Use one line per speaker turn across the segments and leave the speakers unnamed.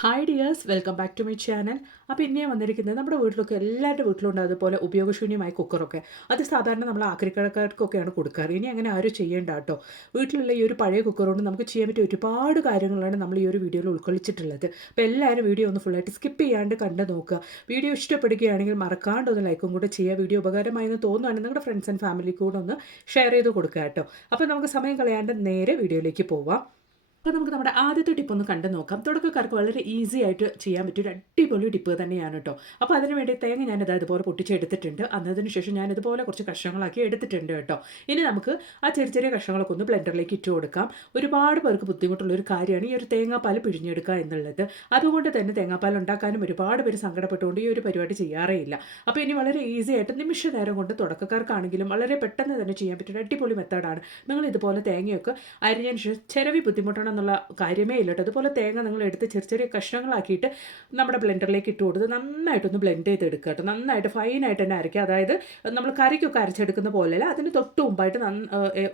Hi dears welcome back to my channel അപ്പോൾ ഇന്നേ വന്നിരിക്കുന്നത് നമ്മുടെ വീട്ടിലൊക്കെ എല്ലാവരുടെ വീട്ടിലുണ്ട് അതുപോലെ ഉപയോഗശൂന്യമായ കുക്കറൊക്കെ. അത് സാധാരണ നമ്മൾ ആക്രിക്കടക്കാർക്കൊക്കെയാണ് കൊടുക്കാറ്. ഇനി അങ്ങനെ ആരും ചെയ്യേണ്ട കേട്ടോ. വീട്ടിലുള്ള ഈ ഒരു പഴയ കുക്കർ കൊണ്ട് നമുക്ക് ചെയ്യാൻ പറ്റിയ ഒരുപാട് കാര്യങ്ങളാണ് നമ്മൾ ഈ ഒരു വീഡിയോയിൽ ഉൾക്കൊള്ളിച്ചിട്ടുള്ളത്. അപ്പോൾ എല്ലാവരും വീഡിയോ ഒന്ന് ഫുള്ളായിട്ട് സ്കിപ്പ് ചെയ്യാണ്ട് കണ്ടു നോക്കുക. വീഡിയോ ഇഷ്ടപ്പെടുകയാണെങ്കിൽ മറക്കാണ്ട് ഒന്ന് ലൈക്കും കൂടെ ചെയ്യുക. വീഡിയോ ഉപകാരമായി എന്ന് തോന്നുകയാണെങ്കിൽ നിങ്ങളുടെ ഫ്രണ്ട്സ് ആൻഡ് ഫാമിലി കൂടെ ഒന്ന് ഷെയർ ചെയ്ത് കൊടുക്കുക കേട്ടോ. അപ്പോൾ നമുക്ക് സമയം കളയാണ്ട് നേരെ വീഡിയോയിലേക്ക് പോവാം. അപ്പോൾ നമുക്ക് നമ്മുടെ ആദ്യത്തെ ടിപ്പ് ഒന്ന് കണ്ടു നോക്കാം. തുടക്കക്കാർക്ക് വളരെ ഈസി ആയിട്ട് ചെയ്യാൻ പറ്റിയ ഒരു അടിപൊളി ടിപ്പ് തന്നെയാണ് കേട്ടോ അപ്പോൾ അതിന് വേണ്ടി തേങ്ങ ഞാനിത് അതുപോലെ പൊട്ടിച്ചെടുത്തിട്ടുണ്ട്. അന്നതിന് ശേഷം ഞാൻ ഇതുപോലെ കുറച്ച് കഷ്ണങ്ങളാക്കി എടുത്തിട്ടുണ്ട് കേട്ടോ ഇനി നമുക്ക് ആ ചെറിയ ചെറിയ കഷ്ണങ്ങളൊക്കെ ഒന്ന് ബ്ലെൻഡറിലേക്ക് ഇട്ട് കൊടുക്കാം. ഒരുപാട് പേർക്ക് ബുദ്ധിമുട്ടുള്ള ഒരു കാര്യമാണ് ഈ ഒരു തേങ്ങാപ്പാൽ പിഴിഞ്ഞെടുക്കുക എന്നുള്ളത്. അതുകൊണ്ട് തന്നെ തേങ്ങാപ്പാൽ ഉണ്ടാക്കാനും ഒരുപാട് പേര് സങ്കടപ്പെട്ടുകൊണ്ട് ഈ ഒരു പരിപാടി ചെയ്യാറേ ഇല്ല. അപ്പോൾ ഇനി വളരെ ഈസി ആയിട്ട് നിമിഷ നേരം കൊണ്ട് തുടക്കക്കാർക്കാണെങ്കിലും വളരെ പെട്ടെന്ന് തന്നെ ചെയ്യാൻ പറ്റിയ അടിപൊളി മെത്തേഡാണ് നിങ്ങൾ ഇതുപോലെ തേങ്ങയൊക്കെ അരിഞ്ഞതിന് ശേഷം ചിരവി ബുദ്ധിമുട്ടണം എന്നുള്ള കാര്യമേ ഇല്ല കേട്ടോ. അതുപോലെ തേങ്ങ നിങ്ങൾ എടുത്ത് ചെറിയ ചെറിയ കഷ്ണങ്ങളാക്കിയിട്ട് നമ്മുടെ ബ്ലെൻഡറിലേക്ക് ഇട്ട് കൊടുത്ത് നന്നായിട്ടൊന്ന് ബ്ലെൻഡ് ചെയ്തെടുക്കുക കേട്ടോ. നന്നായിട്ട് ഫൈനായിട്ട് തന്നെ അരയ്ക്കുക. അതായത് നമ്മൾ കറിക്കൊക്കെ അരച്ചെടുക്കുന്ന പോലെയല്ല അതിന് തൊട്ട് മുമ്പായിട്ട്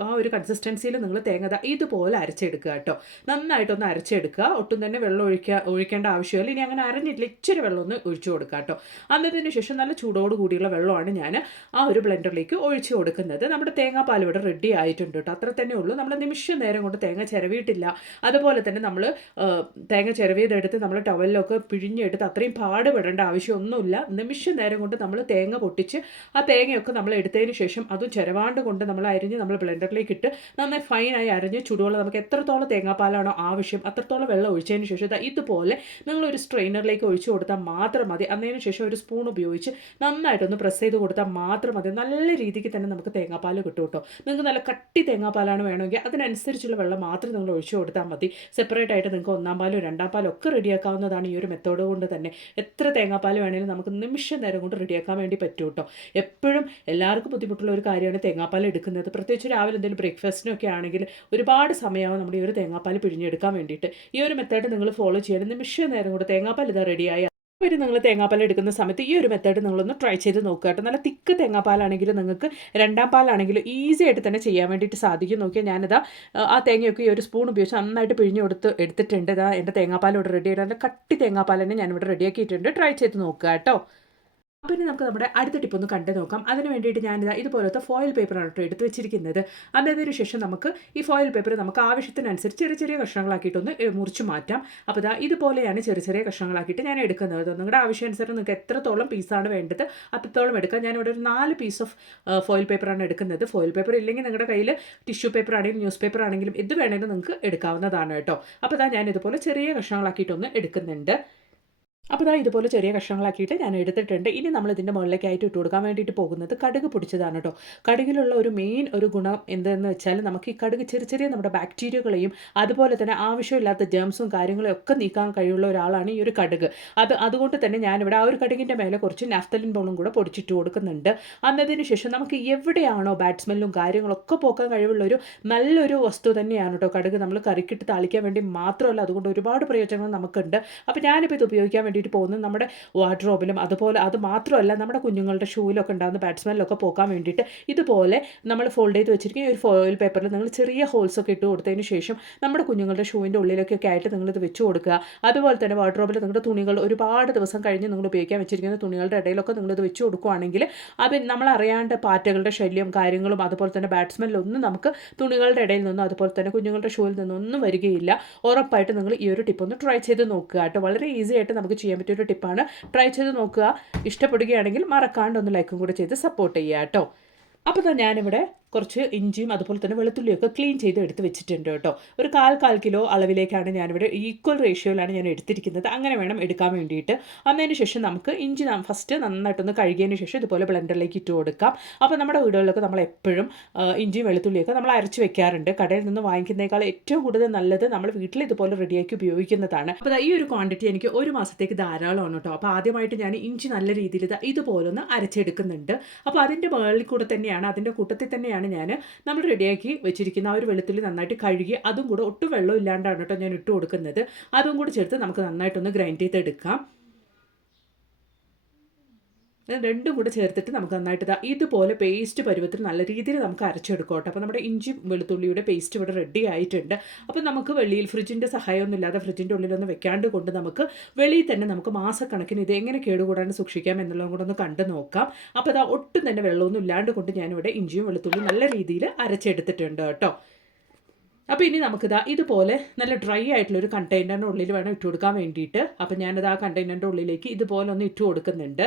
ആ ഒരു കൺസിസ്റ്റൻസിയിൽ നിങ്ങൾ തേങ്ങ ഇതുപോലെ അരച്ചെടുക്കുക കേട്ടോ. നന്നായിട്ടൊന്ന് അരച്ചെടുക്കുക. ഒട്ടും തന്നെ വെള്ളം ഒഴിക്കുക ഒഴിക്കേണ്ട ആവശ്യമില്ല. ഇനി അങ്ങനെ അരഞ്ഞിട്ടില്ല ഇച്ചിരി വെള്ളം ഒന്ന് ഒഴിച്ചു കൊടുക്കുക കേട്ടോ. അന്നതിന് ശേഷം നല്ല ചൂടോട് കൂടിയുള്ള വെള്ളമാണ് ഞാൻ ആ ഒരു ബ്ലെൻഡറിലേക്ക് ഒഴിച്ചു കൊടുക്കുന്നത്. നമ്മുടെ തേങ്ങാപ്പാൽ ഇവിടെ റെഡി ആയിട്ടുണ്ട് കേട്ടോ. അത്ര തന്നെ ഉള്ളൂ. നമ്മൾ നിമിഷം നേരം കൊണ്ട് തേങ്ങ ചിരവിയിട്ടില്ല. അതുപോലെ തന്നെ നമ്മൾ തേങ്ങ ചിരവിയതെടുത്ത് നമ്മൾ ടവലിലൊക്കെ പിഴിഞ്ഞെടുത്ത് അത്രയും പാടുപെടേണ്ട ആവശ്യമൊന്നുമില്ല. നിമിഷ നേരം കൊണ്ട് നമ്മൾ തേങ്ങ പൊട്ടിച്ച് ആ തേങ്ങയൊക്കെ നമ്മൾ എടുത്തതിന് ശേഷം അതും ചിരവാണ്ട് കൊണ്ട് നമ്മൾ അരിഞ്ഞ് നമ്മൾ ബ്ലെൻഡറിലേക്ക് ഇട്ട് നന്നായി ഫൈനായി അരിഞ്ഞ് ചുടുവെള്ളം നമുക്ക് എത്രത്തോളം തേങ്ങാപ്പാലാണോ ആവശ്യം അത്രത്തോളം വെള്ളം ഒഴിച്ചതിന് ശേഷം ഇതുപോലെ നിങ്ങളൊരു സ്ട്രെയിനറിലേക്ക് ഒഴിച്ചു കൊടുത്താൽ മാത്രം മതി. അതിന് ശേഷം ഒരു സ്പൂൺ ഉപയോഗിച്ച് നന്നായിട്ടൊന്ന് പ്രസ് ചെയ്ത് കൊടുത്താൽ മാത്രം മതി. നല്ല രീതിക്ക് തന്നെ നമുക്ക് തേങ്ങാപ്പാൽ കിട്ടും കേട്ടോ. നിങ്ങൾക്ക് നല്ല കട്ടി തേങ്ങാപ്പാലാണ് വേണമെങ്കിൽ അതിനനുസരിച്ചുള്ള വെള്ളം മാത്രം നിങ്ങൾ ഒഴിച്ചു കൊടുത്താൽ മതി. സെപ്പറേറ്റ് ആയിട്ട് നിങ്ങൾക്ക് ഒന്നാം പാലും രണ്ടാം പാലും ഒക്കെ റെഡിയാക്കാവുന്നതാണ് ഈ ഒരു മെത്തേഡ് കൊണ്ട് തന്നെ. എത്ര തേങ്ങാപ്പാൽ വേണമെങ്കിലും നമുക്ക് നിമിഷ നേരം കൊണ്ട് റെഡിയാക്കാൻ വേണ്ടി പറ്റും കേട്ടോ എപ്പോഴും എല്ലാവർക്കും ബുദ്ധിമുട്ടുള്ള ഒരു കാര്യമാണ് തേങ്ങാപ്പാൽ എടുക്കുന്നത്. പ്രത്യേകിച്ച് രാവിലെ എന്തെങ്കിലും ബ്രേക്ക്ഫാസ്റ്റിനൊക്കെ ആണെങ്കിൽ ഒരുപാട് സമയമാവും നമ്മുടെ ഈ ഒരു തേങ്ങാപ്പാൽ പിഴിഞ്ഞെടുക്കാൻ വേണ്ടിയിട്ട്. ഈ ഒരു മെത്തേഡ് നിങ്ങൾ ഫോളോ ചെയ്യണം. നിമിഷ നേരം കൊണ്ട് തേങ്ങാപ്പാൽ ഇതാ റെഡിയായി ഒരു നിങ്ങൾ തേങ്ങാപ്പാൽ എടുക്കുന്ന സമയത്ത് ഈ ഒരു മെത്തേഡ് നിങ്ങളൊന്ന് ട്രൈ ചെയ്ത് നോക്കുക കേട്ടോ. നല്ല തിക്ക് തേങ്ങാപ്പാലാണെങ്കിൽ നിങ്ങൾക്ക് രണ്ടാം പാലാണെങ്കിലും ഈസി ആയിട്ട് തന്നെ ചെയ്യാൻ വേണ്ടിയിട്ട് സാധിക്കും. നോക്കിയാൽ ഞാനിതാ ആ തേങ്ങയൊക്കെ ഈ ഒരു സ്പൂൺ ഉപയോഗിച്ച് നന്നായിട്ട് പിഴിഞ്ഞ് കൊടുത്ത് എടുത്തിട്ടുണ്ട്. ഇതാ എന്റെ തേങ്ങാപ്പാൽ ഇവിടെ റെഡി ആയിട്ട് നല്ല കട്ടി തേങ്ങാപ്പാൽ തന്നെ ഞാനിവിടെ റെഡിയാക്കിയിട്ടുണ്ട് ട്രൈ ചെയ്ത് നോക്കുക കേട്ടോ. ഇനി നമുക്ക് നമ്മുടെ അടുത്ത ടിപ്പ് ഒന്ന് കണ്ടു നോക്കാം. അതിന് വേണ്ടിയിട്ട് ഞാനിതാ ഇതുപോലത്തെ ഫോയിൽ പേപ്പറാണ് കേട്ടോ എടുത്ത് വെച്ചിരിക്കുന്നത്. അതിന് ശേഷം നമുക്ക് ഈ ഫോയിൽ പേപ്പർ നമുക്ക് ആവശ്യത്തിനനുസരിച്ച് ചെറിയ ചെറിയ കഷ്ണങ്ങളാക്കിയിട്ടൊന്ന് മുറിച്ച് മാറ്റാം. അപ്പോൾ ഇതാ ഇതുപോലെയാണ് ചെറിയ ചെറിയ കഷ്ണങ്ങളാക്കിയിട്ട് ഞാൻ എടുക്കുന്നത്. നിങ്ങളുടെ ആവശ്യാനുസരണം നിങ്ങൾക്ക് എത്രത്തോളം പീസാണ് വേണ്ടത് അത്രത്തോളം എടുക്കാം. ഞാനിവിടെ ഒരു നാല് പീസ് ഓഫ് ഫോയിൽ പേപ്പറാണ് എടുക്കുന്നത്. ഫോയിൽ പേപ്പർ ഇല്ലെങ്കിൽ നിങ്ങളുടെ കയ്യിൽ ടിഷ്യൂ പേപ്പർ ആണെങ്കിലും ന്യൂസ് പേപ്പർ ആണെങ്കിലും ഇത് വേണമെങ്കിലും നിങ്ങൾക്ക് എടുക്കാവുന്നതാണ് കേട്ടോ. അപ്പോൾ ഇതാ ഞാൻ ഇതുപോലെ ചെറിയ കഷ്ണങ്ങളാക്കിയിട്ടൊന്ന് എടുക്കുന്നുണ്ട്. അപ്പോൾ ഇതാ ഇതുപോലെ ചെറിയ കഷ്ണങ്ങളാക്കിയിട്ട് ഞാൻ എടുത്തിട്ടുണ്ട്. ഇനി നമ്മൾ ഇതിന്റെ മുകളിലേക്കായിട്ട് ഇട്ട് കൊടുക്കാൻ വേണ്ടിയിട്ട് പോകുന്നത് കടുക് പൊടിച്ചതാണ് കേട്ടോ കടുകിലുള്ള ഒരു മെയിൻ ഒരു ഗുണം എന്തെന്ന് വെച്ചാൽ നമുക്ക് ഈ കടുക് ചെറിയ ചെറിയ നമ്മുടെ ബാക്ടീരിയകളെയും അതുപോലെ തന്നെ ആവശ്യമില്ലാത്ത ജേംസും കാര്യങ്ങളും ഒക്കെ നീക്കാൻ കഴിയുള്ള ഒരാളാണ് ഈ ഒരു കടുക്. അത് അതുകൊണ്ട് തന്നെ ഞാനിവിടെ ആ ഒരു കടുകിന്റെ മേലെ കുറച്ച് നാഫ്തലിൻ ബോളും കൂടെ പൊടിച്ചിട്ട് കൊടുക്കുന്നുണ്ട്. അന്നതിന് ശേഷം നമുക്ക് എവിടെയാണോ ബാറ്റ്സ്മെല്ലും കാര്യങ്ങളൊക്കെ പോക്കാൻ കഴിവുള്ള ഒരു നല്ലൊരു വസ്തു തന്നെയാണ് കേട്ടോ കടുക് നമ്മൾ കറിക്കിട്ട് താളിക്കാൻ വേണ്ടി മാത്രമല്ല അതുകൊണ്ട് ഒരുപാട് പ്രയോജനങ്ങൾ നമുക്കുണ്ട്. അപ്പോൾ ഞാനിപ്പോൾ ഇത് ഉപയോഗിക്കാൻ വേണ്ടി വേണ്ടിയിട്ട് പോകുന്നത് നമ്മുടെ വാർഡ്രോബിലും അതുപോലെ അത് മാത്രമല്ല നമ്മുടെ കുഞ്ഞുങ്ങളുടെ ഷൂവിലൊക്കെ ഉണ്ടാകുന്ന ബാറ്റ്സ്മാനിലൊക്കെ പോകാൻ വേണ്ടിയിട്ട് ഇതുപോലെ നമ്മൾ ഫോൾഡ് ചെയ്ത് വെച്ചിരിക്കും ഒരു ഫോയിൽ പേപ്പറിൽ നിങ്ങൾ ചെറിയ ഹോൾസ് ഒക്കെ ഇട്ട് കൊടുത്തതിന് ശേഷം നമ്മുടെ കുഞ്ഞുങ്ങളുടെ ഷൂവിന്റെ ഉള്ളിലൊക്കെ ആയിട്ട് നിങ്ങളിത് വെച്ച് കൊടുക്കുക. അതുപോലെ തന്നെ വാർഡ്രോബിൽ നിങ്ങളുടെ തുണികൾ ഒരുപാട് ദിവസം കഴിഞ്ഞ് നിങ്ങൾ ഉപയോഗിക്കാൻ വെച്ചിരിക്കുന്ന തുണികളുടെ ഇടയിലൊക്കെ നിങ്ങളിത് വെച്ച് കൊടുക്കുകയാണെങ്കിൽ അത് നമ്മളറിയാണ്ട് പാറ്റകളുടെ ശല്യം കാര്യങ്ങളും അതുപോലെ തന്നെ ബാറ്റ്സ്മാനിലൊന്നും നമുക്ക് തുണികളുടെ ഇടയിൽ നിന്നും അതുപോലെ തന്നെ കുഞ്ഞുങ്ങളുടെ ഷൂവിൽ നിന്നൊന്നും വരികയില്ല. ഉറപ്പായിട്ട് നിങ്ങൾ ഈ ഒരു ടിപ്പ് ഒന്ന് ട്രൈ ചെയ്ത് നോക്കുക കേട്ടോ. വളരെ ഈസി ആയിട്ട് നമുക്ക് ചെയ്യാൻ പറ്റിയൊരു ടിപ്പാണ്. ട്രൈ ചെയ്ത് നോക്കുക. ഇഷ്ടപ്പെടുകയാണെങ്കിൽ മറക്കാണ്ട് ഒന്ന് ലൈക്കും കൂടെ ചെയ്ത് സപ്പോർട്ട് ചെയ്യുക കേട്ടോ. അപ്പോൾ ഞാനിവിടെ കുറച്ച് ഇഞ്ചിയും അതുപോലെ തന്നെ വെളുത്തുള്ളിയൊക്കെ ക്ലീൻ ചെയ്ത് എടുത്ത് വെച്ചിട്ടുണ്ട് കേട്ടോ. ഒരു കാൽ കാൽ കിലോ അളവിലേക്കാണ് ഞാനിവിടെ ഈക്വൽ റേഷ്യോയിലാണ് ഞാൻ എടുത്തിരിക്കുന്നത്. അങ്ങനെ വേണം എടുക്കാൻ വേണ്ടിയിട്ട്. അതിന് ശേഷം നമുക്ക് ഇഞ്ചി ഫസ്റ്റ് നന്നായിട്ടൊന്ന് കഴുകിയതിന് ശേഷം ഇതുപോലെ ബ്ലെൻഡറിലേക്ക് ഇട്ട് കൊടുക്കാം. അപ്പോൾ നമ്മുടെ വീടുകളിലൊക്കെ നമ്മൾ എപ്പോഴും ഇഞ്ചിയും വെളുത്തുള്ളിയൊക്കെ നമ്മൾ അരച്ച് വെക്കാറുണ്ട്. കടയിൽ നിന്ന് വാങ്ങിക്കുന്നതിനേക്കാൾ ഏറ്റവും കൂടുതൽ നല്ലത് നമ്മൾ വീട്ടിൽ ഇതുപോലെ റെഡിയാക്കി ഉപയോഗിക്കുന്നതാണ്. അപ്പോൾ ഈ ഒരു ക്വാണ്ടിറ്റി എനിക്ക് ഒരു മാസത്തേക്ക് ധാരാളമാണ് കേട്ടോ. അപ്പോൾ ആദ്യമായിട്ട് ഞാൻ ഇഞ്ചി നല്ല രീതിയിൽ ഇതുപോലൊന്ന് അരച്ചെടുക്കുന്നുണ്ട്. അപ്പോൾ അതിന്റെ മുകളിൽ കൂടെ തന്നെയാണ് അതിന്റെ കൂട്ടത്തിൽ തന്നെയാണ് ഞാൻ നമ്മൾ റെഡിയാക്കി വെച്ചിരിക്കുന്ന ആ ഒരു വെള്ളത്തിൽ നന്നായിട്ട് കഴുകി അതും കൂടെ ഒട്ടും വെള്ളം ഇല്ലാണ്ടാണ് കേട്ടോ ഞാൻ ഇട്ട് കൊടുക്കുന്നത്. അതും കൂടെ ചേർത്ത് നമുക്ക് നന്നായിട്ടൊന്ന് ഗ്രൈൻഡ് ചെയ്തെടുക്കാം. രണ്ടും കൂടെ ചേർത്തിട്ട് നമുക്ക് നന്നായിട്ട് ഇതാ ഇതുപോലെ പേസ്റ്റ് പരുവത്തിൽ നല്ല രീതിയിൽ നമുക്ക് അരച്ചെടുക്കോട്ടെ അപ്പോൾ നമ്മുടെ ഇഞ്ചി വെളുത്തുള്ളിയുടെ പേസ്റ്റ് ഇവിടെ റെഡി ആയിട്ടുണ്ട്. അപ്പോൾ നമുക്ക് വെളിയിൽ ഫ്രിഡ്ജിന്റെ സഹായമൊന്നും ഇല്ലാതെ ഫ്രിഡ്ജിന്റെ ഉള്ളിലൊന്നും വെക്കാണ്ട് കൊണ്ട് നമുക്ക് വെളിയിൽ തന്നെ നമുക്ക് മാസക്കണക്കിന് ഇത് എങ്ങനെ കേടുകൂടാണ്ട് സൂക്ഷിക്കാം എന്നുള്ളതും കൂടെ ഒന്ന് കണ്ടു നോക്കാം. അപ്പോൾ അതാ ഒട്ടും തന്നെ വെള്ളമൊന്നും ഇല്ലാണ്ട് കൊണ്ട് ഞാനിവിടെ ഇഞ്ചിയും വെളുത്തുള്ളിയും നല്ല രീതിയിൽ അരച്ചെടുത്തിട്ടുണ്ട് കേട്ടോ. അപ്പോൾ ഇനി നമുക്കിതാ ഇതുപോലെ നല്ല ഡ്രൈ ആയിട്ടുള്ള ഒരു കണ്ടെയ്നറിന്റെ ഉള്ളിൽ വേണം ഇട്ട് കൊടുക്കാൻ വേണ്ടിയിട്ട്. അപ്പോൾ ഞാനത് ആ കണ്ടെയ്നറിന്റെ ഉള്ളിലേക്ക് ഇതുപോലെ ഒന്ന് ഇട്ട് കൊടുക്കുന്നുണ്ട്.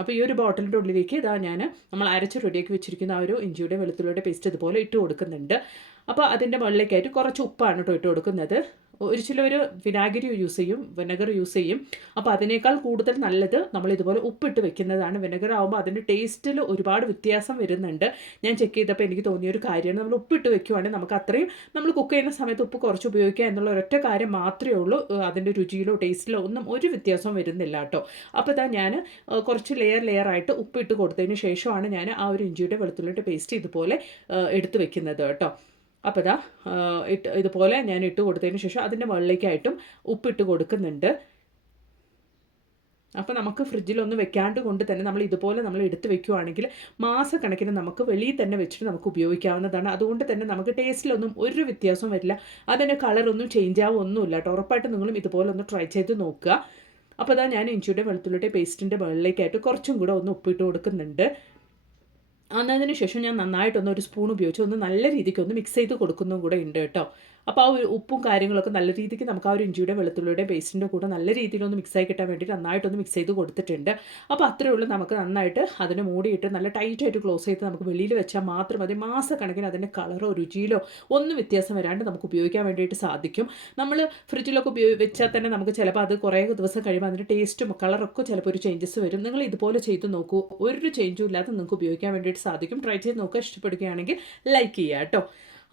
അപ്പോൾ ഈ ഒരു ബോട്ടിലിന്റെ ഉള്ളിലേക്ക് ഇതാ ഞാൻ നമ്മൾ അരച്ച് റെഡിയാക്കി വെച്ചിരിക്കുന്ന ആ ഒരു ഇഞ്ചിയുടെ വെളുത്തുള്ളിയുടെ പേസ്റ്റ് ഇതുപോലെ ഇട്ട് കൊടുക്കുന്നുണ്ട്. അപ്പോൾ അതിന്റെ മുകളിലേക്കായിട്ട് കുറച്ച് ഉപ്പാണ് കേട്ടോ ഇട്ട് കൊടുക്കുന്നത്. ഒരു ചില ഒരു വിനാഗിരി യൂസ് ചെയ്യും വിനെഗർ യൂസ് ചെയ്യും. അപ്പോൾ അതിനേക്കാൾ കൂടുതൽ നല്ലത് നമ്മൾ ഇതുപോലെ ഉപ്പിട്ട് വെക്കുന്നതാണ്. വിനെഗർ ആകുമ്പോൾ അതിന്റെ ടേസ്റ്റിൽ ഒരുപാട് വ്യത്യാസം വരുന്നുണ്ട്. ഞാൻ ചെക്ക് ചെയ്തപ്പോൾ എനിക്ക് തോന്നിയ ഒരു കാര്യമാണ് നമ്മൾ ഉപ്പിട്ട് വെക്കുവാണെങ്കിൽ നമുക്ക് അത്രയും നമ്മൾ കുക്ക് ചെയ്യുന്ന സമയത്ത് ഉപ്പ് കുറച്ച് ഉപയോഗിക്കുക എന്നുള്ള ഒരൊറ്റ കാര്യം മാത്രമേ ഉള്ളൂ. അതിന്റെ രുചിയിലോ ടേസ്റ്റിലോ ഒന്നും ഒരു വ്യത്യാസവും വരുന്നില്ല കേട്ടോ. അപ്പോൾ ഇതാ ഞാൻ കുറച്ച് ലെയർ ലെയർ ആയിട്ട് ഉപ്പിട്ട് കൊടുത്തതിന് ശേഷമാണ് ഞാൻ ആ ഒരു ഇഞ്ചിയുടെ വെളുത്തുള്ളിയുടെ പേസ്റ്റ് ഇതുപോലെ എടുത്ത് വെക്കുന്നത് കേട്ടോ. അപ്പോൾ ഇതാ ഇട്ട് ഇതുപോലെ ഞാൻ ഇട്ട് കൊടുത്തതിന് ശേഷം അതിന്റെ മുകളിലേക്കായിട്ടും ഉപ്പിട്ട് കൊടുക്കുന്നുണ്ട്. അപ്പോൾ നമുക്ക് ഫ്രിഡ്ജിലൊന്ന് വെക്കാണ്ട് കൊണ്ട് തന്നെ നമ്മൾ ഇതുപോലെ നമ്മൾ എടുത്ത് വെക്കുവാണെങ്കിൽ മാസക്കണക്കിന് നമുക്ക് വെളിയിൽ തന്നെ വെച്ചിട്ട് നമുക്ക് ഉപയോഗിക്കാവുന്നതാണ്. അതുകൊണ്ട് തന്നെ നമുക്ക് ടേസ്റ്റിലൊന്നും ഒരു വ്യത്യാസവും വരില്ല. അതിന്റെ കളറൊന്നും ചേഞ്ച് ആവുമൊന്നുമില്ല കേട്ടോ. ഉറപ്പായിട്ട് നിങ്ങളും ഇതുപോലെ ഒന്ന് ട്രൈ ചെയ്ത് നോക്കുക. അപ്പോൾ അതാ ഞാൻ ഇഞ്ചിയുടെ വെളുത്തുള്ളിയുടെ പേസ്റ്റിന്റെ മുകളിലേക്കായിട്ട് കുറച്ചും കൂടെ ഒന്ന് ഉപ്പിട്ട് കൊടുക്കുന്നുണ്ട്. എന്നതിന് ശേഷം ഞാൻ നന്നായിട്ടൊന്ന് ഒരു സ്പൂൺ ഉപയോഗിച്ച് ഒന്ന് നല്ല രീതിക്ക് ഒന്ന് മിക്സ് ചെയ്ത് കൊടുക്കുന്നതും കൂടെ ഉണ്ട് കേട്ടോ. അപ്പോൾ ആ ഒരു ഉപ്പും കാര്യങ്ങളൊക്കെ നല്ല രീതിക്ക് നമുക്ക് ആ ഒരു ഇഞ്ചിയുടെ വെളുത്തുള്ളിയുടെ പേസ്റ്റിന്റെ കൂടെ നല്ല രീതിയിലൊന്ന് മിക്സ് ആയി കിട്ടാൻ വേണ്ടി നന്നായിട്ടൊന്ന് മിക്സ് ചെയ്ത് കൊടുത്തിട്ടുണ്ട്. അപ്പോൾ അത്രയേ ഉള്ളൂ നമുക്ക് നന്നായിട്ട് അതിനെ മൂടിയിട്ട് നല്ല ടൈറ്റായിട്ട് ക്ലോസ് ചെയ്ത് നമുക്ക് വെളിയിൽ വെച്ചാൽ മാത്രം മതി. മാസക്കണക്കിന് അതിന്റെ കളറോ രുചിയിലോ ഒന്നും വ്യത്യാസം വരാണ്ട് നമുക്ക് ഉപയോഗിക്കാൻ വേണ്ടിയിട്ട് സാധിക്കും. നമ്മൾ ഫ്രിഡ്ജിലൊക്കെ ഉപയോഗി വെച്ചാൽ തന്നെ നമുക്ക് ചിലപ്പോൾ അത് കുറേ ദിവസം കഴിയുമ്പോൾ അതിന്റെ ടേസ്റ്റും കളറൊക്കെ ചിലപ്പോൾ ഒരു ചേഞ്ചസ് വരും. നിങ്ങൾ ഇതുപോലെ ചെയ്ത് നോക്കൂ. ഒരു ചേഞ്ചും ഇല്ലാതെ നിങ്ങൾക്ക് ഉപയോഗിക്കാൻ വേണ്ടിയിട്ട് സാധിക്കും. ട്രൈ ചെയ്ത് നോക്കുക. ഇഷ്ടപ്പെടുകയാണെങ്കിൽ ലൈക്ക് ചെയ്യുക കേട്ടോ.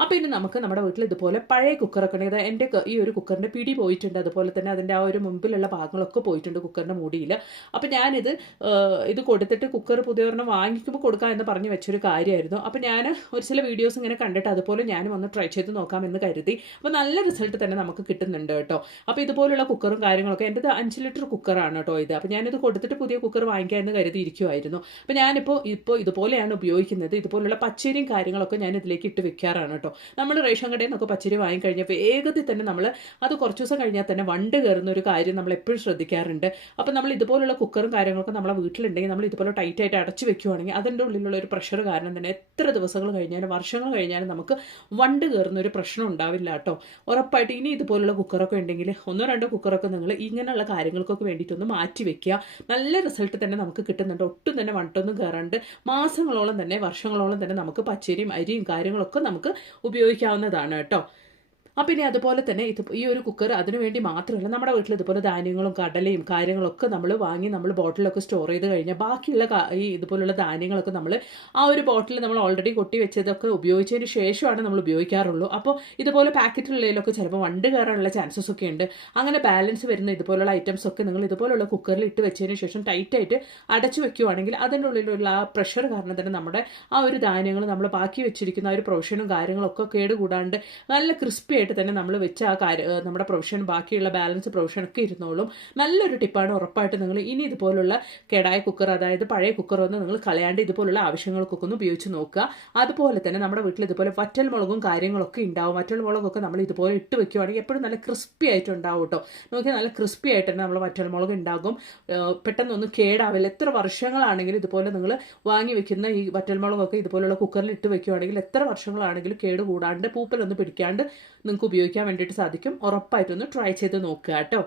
അപ്പോൾ ഇനി നമുക്ക് നമ്മുടെ വീട്ടിൽ ഇതുപോലെ പഴയ കുക്കറൊക്കെ ഉണ്ടെങ്കിൽ എന്റെ ഈ ഒരു കുക്കറിന്റെ പിടി പോയിട്ടുണ്ട്. അതുപോലെ തന്നെ അതിന്റെ ആ ഒരു മുമ്പിലുള്ള ഭാഗങ്ങളൊക്കെ പോയിട്ടുണ്ട് കുക്കറിന്റെ മുടിയിൽ. അപ്പോൾ ഞാനിത് ഇത് കൊടുത്തിട്ട് കുക്കർ പുതിയ ഒരെണ്ണം വാങ്ങിക്കുമ്പോൾ കൊടുക്കാം എന്ന് പറഞ്ഞു വെച്ചൊരു കാര്യമായിരുന്നു. അപ്പോൾ ഞാൻ ഒരു ചില വീഡിയോസ് ഇങ്ങനെ കണ്ടിട്ട് അതുപോലെ ഞാനും ഒന്ന് ട്രൈ ചെയ്ത് നോക്കാമെന്ന് കരുതി. അപ്പോൾ നല്ല റിസൾട്ട് തന്നെ നമുക്ക് കിട്ടുന്നുണ്ട് കേട്ടോ. അപ്പോൾ ഇതുപോലുള്ള കുക്കറും കാര്യങ്ങളൊക്കെ എന്റെ അഞ്ച് ലിറ്റർ കുക്കറാണ് കേട്ടോ ഇത്. അപ്പോൾ ഞാനിത് കൊടുത്തിട്ട് പുതിയ കുക്കർ വാങ്ങിക്കാം എന്ന് കരുതി ഇരിക്കുമായിരുന്നു അപ്പോൾ ഞാനിപ്പോൾ ഇപ്പോൾ ഇതുപോലെയാണ് ഉപയോഗിക്കുന്നത്. ഇതുപോലുള്ള പച്ചരിയും കാര്യങ്ങളൊക്കെ ഞാൻ ഇതിലേക്ക് ഇട്ട് വെക്കാറാണ് നമ്മൾ റേഷൻ കടയിൽ നിന്നൊക്കെ പച്ചരി വാങ്ങിക്കഴിഞ്ഞാൽ വേഗത്തിൽ തന്നെ നമ്മൾ അത് കുറച്ച് ദിവസം കഴിഞ്ഞാൽ തന്നെ വണ്ട് കയറുന്ന ഒരു കാര്യം നമ്മൾ എപ്പോഴും ശ്രദ്ധിക്കാറുണ്ട്. അപ്പം നമ്മൾ ഇതുപോലുള്ള കുക്കറും കാര്യങ്ങളൊക്കെ നമ്മളെ വീട്ടിലുണ്ടെങ്കിൽ നമ്മൾ ഇതുപോലെ ടൈറ്റായിട്ട് അടച്ചു വെക്കുവാണെങ്കിൽ അതിന്റെ ഉള്ളിലുള്ള ഒരു പ്രഷർ കാരണം തന്നെ എത്ര ദിവസങ്ങൾ കഴിഞ്ഞാലും വർഷങ്ങൾ കഴിഞ്ഞാലും നമുക്ക് വണ്ട് കയറുന്ന ഒരു പ്രശ്നം ഉണ്ടാവില്ല കേട്ടോ. ഉറപ്പായിട്ട് ഇനി ഇതുപോലുള്ള കുക്കറൊക്കെ ഉണ്ടെങ്കിൽ ഒന്നോ രണ്ടോ കുക്കറൊക്കെ നിങ്ങൾ ഇങ്ങനെയുള്ള കാര്യങ്ങൾക്കൊക്കെ വേണ്ടിയിട്ടൊന്ന് മാറ്റി വെക്കുക. നല്ല റിസൾട്ട് തന്നെ നമുക്ക് കിട്ടുന്നുണ്ട്. ഒട്ടും തന്നെ വണ്ടൊന്നും കയറാണ്ട് മാസങ്ങളോളം തന്നെ വർഷങ്ങളോളം തന്നെ നമുക്ക് പച്ചരിയും അരിയും കാര്യങ്ങളൊക്കെ നമുക്ക് ഉപയോഗിക്കാവുന്നതാണ് കേട്ടോ. അപ്പം ഇനി അതുപോലെ തന്നെ ഇത് ഈ ഒരു കുക്കർ അതിനു വേണ്ടി മാത്രമല്ല നമ്മുടെ വീട്ടിൽ ഇതുപോലെ ധാന്യങ്ങളും കടലയും കാര്യങ്ങളൊക്കെ നമ്മൾ വാങ്ങി നമ്മൾ ബോട്ടിലൊക്കെ സ്റ്റോർ ചെയ്ത് കഴിഞ്ഞാൽ ബാക്കിയുള്ള ഈ ഇതുപോലുള്ള ധാന്യങ്ങളൊക്കെ നമ്മൾ ആ ഒരു ബോട്ടിൽ നമ്മൾ ഓൾറെഡി കൊട്ടി വെച്ചതൊക്കെ ഉപയോഗിച്ചതിന് ശേഷമാണ് നമ്മൾ ഉപയോഗിക്കാറുള്ളൂ. അപ്പോൾ ഇതുപോലെ പാക്കറ്റിലുള്ളതിലൊക്കെ ചിലപ്പോൾ വണ്ട് കയറാനുള്ള ചാൻസസ് ഒക്കെ ഉണ്ട്. അങ്ങനെ ബാലൻസ് വരുന്ന ഇതുപോലുള്ള ഐറ്റംസ് ഒക്കെ നിങ്ങൾ ഇതുപോലുള്ള കുക്കറിൽ ഇട്ട് വെച്ചതിന് ശേഷം ടൈറ്റായിട്ട് അടച്ചു വെക്കുകയാണെങ്കിൽ അതിന്റെ ഉള്ളിലുള്ള ആ പ്രഷർ കാരണം തന്നെ നമ്മുടെ ആ ഒരു ധാന്യങ്ങൾ നമ്മൾ ബാക്കി വെച്ചിരിക്കുന്ന ആ ഒരു പ്രൊവിഷനും കാര്യങ്ങളൊക്കെ കേടുകൂടാണ്ട് നല്ല ക്രിസ്പി ആയിട്ട് തന്നെ നമ്മൾ വെച്ച ആ കാര്യം നമ്മുടെ പ്രൊവിഷൻ ബാക്കിയുള്ള ബാലൻസ് പ്രൊവിഷൻ ഒക്കെ ഇരുന്നോളും. നല്ലൊരു ടിപ്പാണ് ഉറപ്പായിട്ട് നിങ്ങൾ ഇനി ഇതുപോലുള്ള കേടായ കുക്കർ അതായത് പഴയ കുക്കർ ഒന്ന് നിങ്ങൾ കളയാണ്ട് ഇതുപോലുള്ള ആവശ്യങ്ങൾക്കൊക്കെ ഒന്ന് ഉപയോഗിച്ച് നോക്കുക. അതുപോലെ തന്നെ നമ്മുടെ വീട്ടിൽ ഇതുപോലെ വറ്റൽ മുളകും കാര്യങ്ങളൊക്കെ ഉണ്ടാവും. വറ്റൽ മുളകൊക്കെ നമ്മൾ ഇതുപോലെ ഇട്ട് വെക്കുവാണെങ്കിൽ എപ്പോഴും നല്ല ക്രിസ്പി ആയിട്ട് ഉണ്ടാവും കേട്ടോ. നോക്കി നല്ല ക്രിസ്പി ആയിട്ട് തന്നെ നമ്മൾ വറ്റൽ മുളക് ഉണ്ടാകും പെട്ടെന്നൊന്നും കേടാവില്ല. എത്ര വർഷങ്ങളാണെങ്കിലും ഇതുപോലെ നിങ്ങൾ വാങ്ങി വെക്കുന്ന ഈ വറ്റൽ മുളകൊക്കെ ഇതുപോലുള്ള കുക്കറിൽ ഇട്ട് വെക്കുവാണെങ്കിൽ എത്ര വർഷങ്ങളാണെങ്കിലും കേട് കൂടാണ്ട് പൂപ്പലൊന്നും പിടിക്കാണ്ട് നിങ്ങൾക്ക് ഉപയോഗിക്കാൻ വേണ്ടിയിട്ട് സാധിക്കും. ഉറപ്പായിട്ടൊന്ന് ട്രൈ ചെയ്ത് നോക്കുക കേട്ടോ.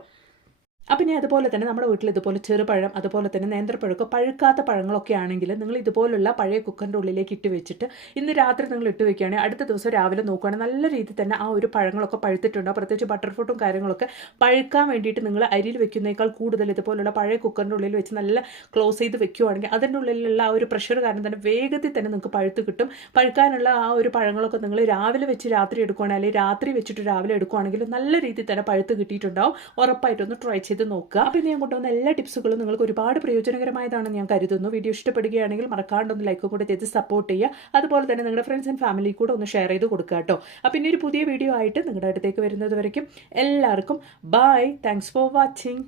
അപ്പം ഇനി അതുപോലെ തന്നെ നമ്മുടെ വീട്ടിൽ ഇതുപോലെ ചെറുപഴം അതുപോലെ തന്നെ നേന്ത്രപ്പഴമൊക്കെ പഴുക്കാത്ത പഴങ്ങളൊക്കെ ആണെങ്കിൽ നിങ്ങൾ ഇതുപോലുള്ള പഴയ കുക്കറിന്റെ ഉള്ളിലേക്ക് ഇട്ട് വെച്ചിട്ട് ഇന്ന് രാത്രി നിങ്ങൾ ഇട്ട് വെക്കുകയാണെങ്കിൽ അടുത്ത ദിവസം രാവിലെ നോക്കുകയാണെങ്കിൽ നല്ല രീതിയിൽ തന്നെ ആ ഒരു പഴങ്ങളൊക്കെ പഴുത്തിട്ടുണ്ടോ പ്രത്യേകിച്ച് ബട്ടർ ഫ്രൂട്ടും കാര്യങ്ങളൊക്കെ പഴുക്കാൻ വേണ്ടിയിട്ട് നിങ്ങൾ അരിയിൽ വെക്കുന്നേക്കാൾ കൂടുതൽ ഇതുപോലുള്ള പഴയ കുക്കറിന്റെ ഉള്ളിൽ വെച്ച് നല്ല ക്ലോസ് ചെയ്ത് വെക്കുകയാണെങ്കിൽ അതിന്റെ ഉള്ളിലുള്ള ആ ഒരു പ്രഷർ കാരണം തന്നെ വേഗത്തിൽ തന്നെ നിങ്ങൾക്ക് പഴുത്ത് കിട്ടും. പഴുക്കാനുള്ള ആ ഒരു പഴങ്ങളൊക്കെ നിങ്ങൾ രാവിലെ വെച്ച് രാത്രി എടുക്കുകയാണെങ്കിൽ അല്ലെങ്കിൽ രാത്രി വെച്ചിട്ട് രാവിലെ എടുക്കുകയാണെങ്കിൽ നല്ല രീതിയിൽ തന്നെ പഴുത്ത് കിട്ടിയിട്ടുണ്ടാവും. ഉറപ്പായിട്ടൊന്ന് ട്രൈ ചെയ്ത് ചെയ്ത് നോക്കുക. അപ്പോൾ ഞാൻ കൊണ്ടുവന്ന എല്ലാ ടിപ്സുകളും നിങ്ങൾക്ക് ഒരുപാട് പ്രയോജനകരമായതാണെന്ന് ഞാൻ കരുതുന്നു. വീഡിയോ ഇഷ്ടപ്പെടുകയാണെങ്കിൽ മറക്കാണ്ടൊന്ന് ലൈക്ക് കൂടെ ചെയ്ത് സപ്പോർട്ട് ചെയ്യുക. അതുപോലെ തന്നെ നിങ്ങളുടെ ഫ്രണ്ട്സ് ആൻഡ് ഫാമിലി കൂടെ ഒന്ന് ഷെയർ ചെയ്ത് കൊടുക്കുക കേട്ടോ. അപ്പോൾ ഇനി ഒരു പുതിയ വീഡിയോ ആയിട്ട് നിങ്ങളുടെ അടുത്തേക്ക് വരുന്നത് വരയ്ക്കും. എല്ലാവർക്കും ബൈ താങ്ക്സ് ഫോർ വാച്ചിങ്